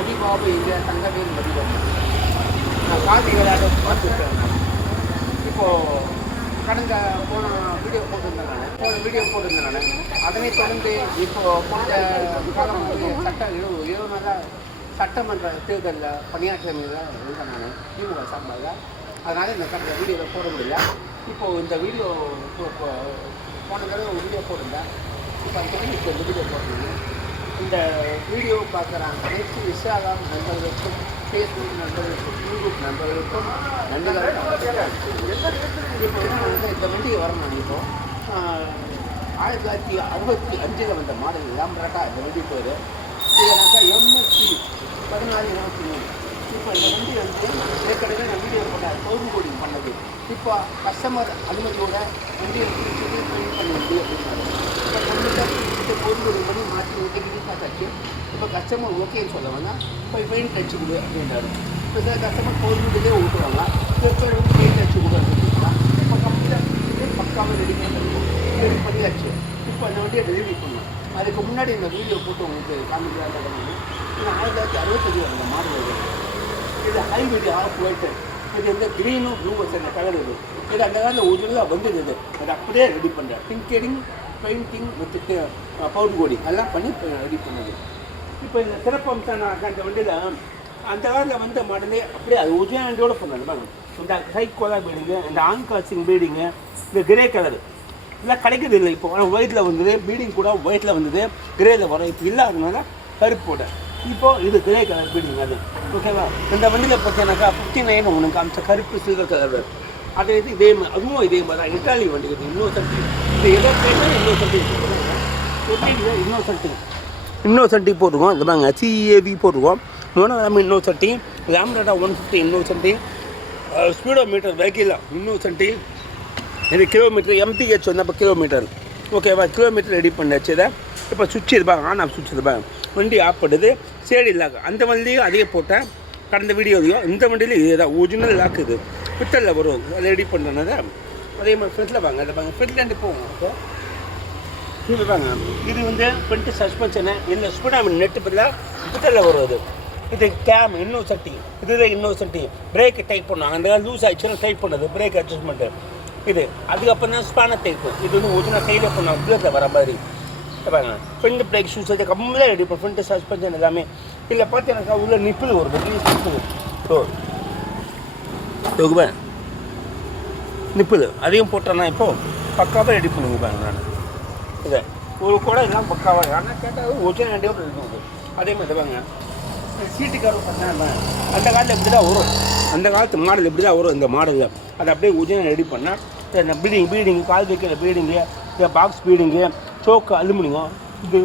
மதி பாபு இங்கே தங்கவேல் மதி பாபு நான் காதி விளையாட பார்த்துருக்கேன். இப்போது கடந்த போன வீடியோ போட்டிருந்தேன் நான். அதனைத் தொடர்ந்து இப்போது போன்ற காலம் சட்ட 7 நாளாக சட்டமன்ற தேர்தலில் பணியாற்றியமையில் இருந்தேன் நான் திமுக சார்பாக. அதனால் இந்த கடந்த வீடியோவில் போட முடியல. இப்போது இந்த வீடியோ போன தடவை ஒரு வீடியோ போட்டிருந்தேன். இப்போ இப்போ இந்த வீடியோ போட்டிருந்தேன். இந்த வீடியோ பார்க்குற அனைத்து இன்ஸ்டாகிராம் நண்பர்களுக்கும், ஃபேஸ்புக் நண்பர்களுக்கும், யூடியூப் நண்பர்களுக்கும் நண்பர்கள். இப்போ இந்த வண்டியை வரணும். இப்போது 1965 வந்த மாடல் லாம்பரட்டா இந்த வண்டி பேர். இதனாக்கா MSC 1423. இப்போ இந்த வண்டி ஏற்கனவே நான் வீடியோ போட்டேன், பவுன் கோடிங் பண்ணது. இப்போ கஸ்டமர் அனுமதியோட வண்டியை க்ளீன் பண்ணி வண்டி அப்படின்னாரு. இப்போ பவுன் கோடிங் பண்ணி மாற்றி விட்டு பார்த்தாச்சு. இப்போ கஸ்டமர் ஓகேன்னு சொல்ல வேணால் போய் பெயிண்ட் அடிச்சு கொடு அப்படின்றாரு. இப்போ சில கஸ்டமர் பவுன் கோடிங்கே ஊற்றுவாங்க, பேர் வந்து பெயிண்ட் அடிச்சு கொடுக்குறதுலாம். இப்போ கம்ப்ளீட்டாக பக்காவே ரெடி பண்ணியாச்சு. இப்போ அந்த வண்டியை டெலிவரி பண்ணோம். அதுக்கு முன்னாடி இந்த வீடியோ போட்டு உங்களுக்கு காமிக்கிறாங்க. இது 1965 வந்த மாடல். இது ஹைபிரிட் ஆஃப் ஒயிட்டு. இது வந்து க்ரீனும் ப்ளூ வச்சு கலர் இது. இது அந்த காலத்தில் ஒரிஜினலாக வந்துடுது. அது அப்படியே ரெடி பண்ணுறேன். டிங்கரிங், பெயிண்டிங் வித்து பவுன் கோடிங் எல்லாம் பண்ணி ரெடி பண்ணுது. இப்போ இந்த சிறப்பம்சம் அந்த வண்டியில் அந்த காலத்தில் வந்த மாடலே அப்படியே அது ஒரிஜினாலிட்டியோடு பண்ணாங்க. இந்த ஹைகோலா பீடிங்கு, இந்த ஆன்காசிங் பீடிங்கு, இந்த கிரே கலரு இதெல்லாம் கிடைக்கிறது இல்லை. இப்போ ஒயிட்டில் வந்தது, பீடிங் கூட ஒயிட்டில் வந்தது, கிரேயில் வரும். இப்போ இல்லாததுனால கருப்பு போட. இப்போது இது கிரே கலர் பீடிங் அது. ஓகேவா? இந்த வண்டியில் பார்த்தீங்கன்னாக்கா 59 உனக்கு காமிச்ச கருப்பு சில்வர் கலர். அது இது இதே மாதிரி, அதுவும் இதே மாதிரி தான். இட்டாலி வண்டி இன்னோசன்ட். இந்த எதோ பேர் இன்னோசன்ட்டி போட்டிருக்கோம். இது பாருங்க CAV போட்டிருக்கோம். Monogram Innocenti, Lambretta 150 Innocenti, speedometer vehicle Innocenti. இது கிலோமீட்டர் MPH வந்து அப்போ கிலோமீட்டர். ஓகேவா? கிலோமீட்டர் ரெடி பண்ணியாச்சு. இதை இப்போ சுவிட்ச் இருப்பாங்க, ஆன் ஆஃப் சுவிட்ச் இருப்பாங்க. வண்டி ஆஃப் பண்ணுது. சரி லாக். அந்த வண்டியும் அதே போட்டேன் கடந்த வீடியோலையும். இந்த வண்டியிலையும் இதே தான் ஒரிஜினல் லாக். இது பித்தலில் வரும். அதை ரெடி பண்ணுறதுனால அதே மாதிரி ஃப்ரெண்டில் வாங்க. அதை பாங்க ஃப்ரெண்ட்லேருந்து போவோம். அப்போ இது வாங்க. இது வந்து ஃப்ரண்ட்டு சஸ்பென்ஷனு இல்லை ஸ்பீடாமீட்டர் நெட்டு பதிலாக பித்தலில் வரும். அது இது கேம் இன்னோசன்ட்டி. இதுதான் இன்னோசன்ட்டி. பிரேக்கு டைப் பண்ணுவாங்க. அந்த லூஸ் ஆகிடுச்சுன்னா டைப் பண்ணுறது பிரேக் அட்ஜஸ்ட்மெண்ட்டு. இது அதுக்கப்புறம் தான் ஸ்பானர் டைப்பு. இது வந்து ஒரிஜினல் கையில் பண்ணுவாங்க, பிளேட்டில் வர மாதிரி. பாருங்க ஃப்ரண்ட் பிரேக் ஷூஸ் அது கம்மியாக ரெடி இப்போ ஃப்ரண்ட்டு சஸ்பென்ஷன் எல்லாமே. இல்லை பார்த்தீங்கன்னாக்கா உள்ள நிப்பிள் வரும். நிப்பிள் அதையும் போட்டேன்னா இப்போது பக்காவாக ரெடி பண்ணுங்க பாருங்க. நான் இதை ஒரு கூட எல்லாம் பக்காவாக ஆனால் கேட்டால் ஒரிஜினல் ரெடியோடு இருக்குது. அதே மாதிரி பாருங்க சீட்டுக்காரர் பார்த்தா அந்த காலத்தில் எப்படி தான் வரும். அந்த காலத்து மாடல் எப்படி தான் வரும். இந்த மாடலில் அதை அப்படியே ஒரிஜினல் ரெடி பண்ணால் இந்த பீடிங் கால் வைக்கிற பீடிங்கு, இந்த பாக்ஸ் பீடிங்கு, சோக்கு அலுமினியம், இது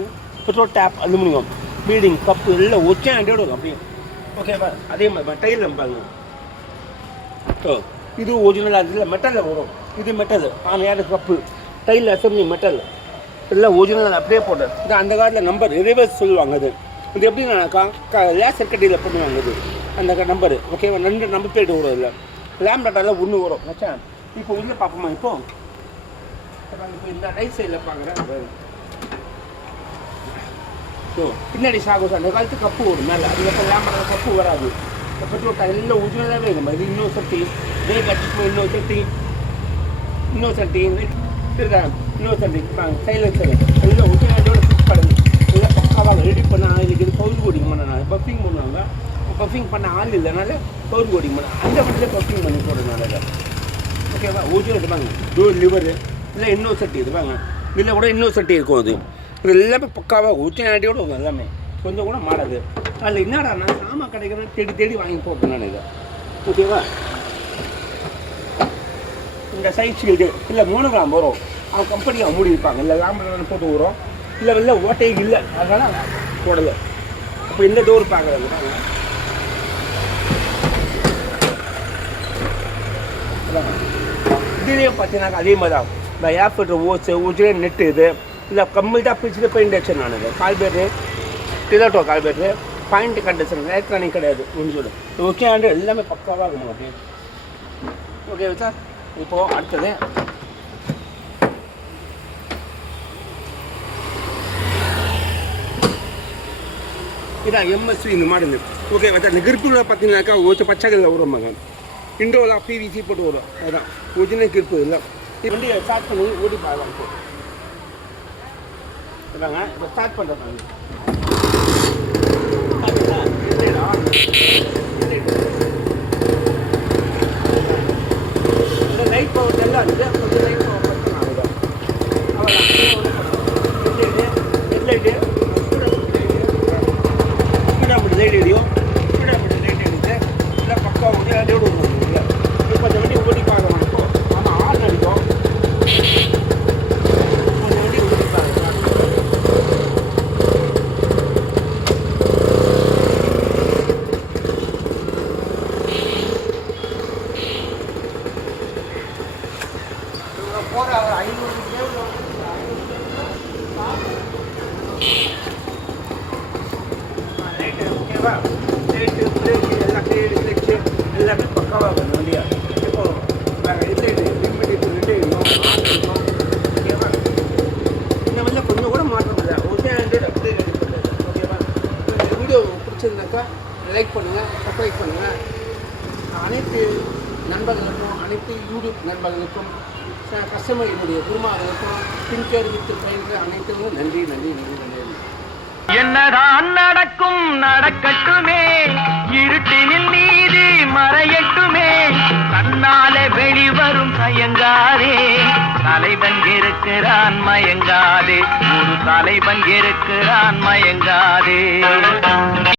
petrol tap aluminium, beading cup எல்லாம் ஒரிஜினாலிட்டியோடு வரும் அப்படியே. ஓகேவா? அதே மாதிரி டைலில் நம்பாங்க. இது ஒரிஜினலாக இதில் மெட்டலில் வரும். இது மெட்டல் ஆனால் கப்பு டைலில் அசம்பிளி மெட்டல் எல்லாம் ஒரிஜினல் அப்படியே போட்டேன். இது அந்த காலத்தில் நம்பர் ரிவர்ஸ் சொல்லுவாங்க. அது இது எப்படின்னாக்கா லேசர் கட்டியில் பண்ணுவாங்க. இது அந்த நம்பரு. ஓகேவா? 2 நம்பர் பிளேட் வரும். இல்லை லேம்ப்டாட்டால் 1 வரும். மச்சா இப்போ உள்ளே பார்ப்போமா? இப்போ இந்த ரைட் சைடில் பார்க்குறேன். பின்னாடி சாகும். அந்த காலத்து கப்பு வரும் மேலே. அதுக்கப்புறம் லேம்ப்டாட்டில் கப்பு வராது. பெட்ரோல் எல்லாம் ஒரிஜினலாகவே இருக்கும். இது இன்னோசன்ட்டி, பிரேக் அட்ஜஸ்ட்மெண்ட் இன்னோசன்ட்டி இன்னோசன்ட்டி சைலன்சர் எல்லாம் ஒரிஜினாலிட்டியோட ஃபிக்ஸ் பண்ணுது. எல்லாம் பக்காவாக ரெடி பண்ணால் இதுக்கு இது பவுன் கோடிங் பண்ண பஃபிங் பண்ணுவாங்க. பஃபிங் பண்ண ஆள் இல்லைனால பவுன் கோடிங் பண்ண அந்த வண்டியில் பஃபிங் பண்ணி போடுறதுனால. ஓகேவா? ஒரிஜினல் இருப்பாங்க. டோர் லிவர் இல்லை இன்னோசன்ட்டி இருப்பாங்க. இல்லை கூட இன்னோசன்ட்டி இருக்கும். அது இது எல்லாமே பக்காவாக ஒரிஜினாலிட்டியோடு இருக்கும். எல்லாமே கொஞ்சம் கூட மாறாது. அதில் என்னடா நான் சாமான் கிடைக்கிறேன் தேடி தேடி வாங்கி போப்பேன் நான் இதை. ஓகேவா? இந்த சைட் ஷீல்டு இல்லை மோனோகிராம் வரும். அவங்க கம்பெனியை மூடி இருப்பாங்க. இல்லை லாம்பரட்டான போட்டு வரும். இல்லை வெளில ஓட்டை இல்லை, அதனால் போடலை. அப்போ இந்த டோர் பார்க்குறாங்க. இதுலேயே பார்த்தீங்கன்னா அதே மாதிரி தான். இந்த ஏர்ஃபில்டர் ஒரிஜினல் நெட்டு இது இல்லை கம்ப்ளீட்டாக பிடிச்சிட்டு பெயிண்ட் அடிச்சேன் நான். இது கால்பேட்ரு டிலோட்டோ கால்பேட்ரு பாயிண்ட் கண்டிஷன் எலக்ட்ரானிக் கிடையாது. முடிஞ்சோடு ஓகே ஆண்டு எல்லாமே பக்காவாக இருக்கும். அப்படி ஓகே சார். இப்போது அடுத்தது இதான் எம்எஸ்வி இந்த மாடல். ஓகே அந்த கிருப்புகளை பார்த்தீங்கன்னாக்கா ஒரு பச்சைகளில் வரும் இண்டோவில் பிவிசி போட்டு வரும். அதுதான் ஒரிஜினல் கிருப்பு இல்லை. வண்டியை ஸ்டார்ட் பண்ணி ஓடி பார்க்கலாம். இதாங்க இப்போ ஸ்டார்ட் பண்ணுறாங்க. லைட் பவர் நல்லா இருக்குது. கொஞ்சம் லைட் பவர் பிரச்சனை ஆகுது. ஹெட்லைட்டு ஸ்பீடாக லைட் எரியும். ஸ்பீடாக லைட் எரியுது. இல்லை பக்கா வந்து லோடு ஒன்று. இப்போ அந்த வண்டி ஓடி பார்க்கலாம். ஆனால் ஆன் அடிக்கும். அந்த வண்டி ஓடி பார்க்கலாம். போகிற 500 லைட்டு ஓகேவா? லைட்டு பிரேக்கு எல்லாம் கிளியர் கிளச்சு எல்லாமே பக்காவாக இருக்கும் வண்டியா. இப்போ வேறு இது லிமிட் ஓகேவா? இந்த வண்டியில் கொஞ்சம் கூட மாற்றம் இல்லை. ஓகே அப்படியே ரெடி பண்ணுறது. ஓகேவா? இந்த வீடியோ பிடிச்சிருந்தாக்கா லைக் பண்ணுங்கள், சப்ஸ்கிரைப் பண்ணுங்கள். அனைத்து நண்பர்களுக்கும், அனைத்து யூடியூப் நண்பர்களுக்கும், கஸ்டமர் என்னுடைய குருமார்களுக்கும், பின்கேர் வித்து பயிர்கள் அனைத்துக்கும் நன்றி நன்றி நன்றி நன்றி. என்னதான் நடக்கும் நடக்கட்டுமே, இருட்டினில் நீதி மறையட்டுமே, தன்னாலே வெளிவரும் தயங்காதே, தலைவன் இருக்கிறான் மயங்காதே, ஒரு தலைவன் இருக்கிறான் மயங்காதே.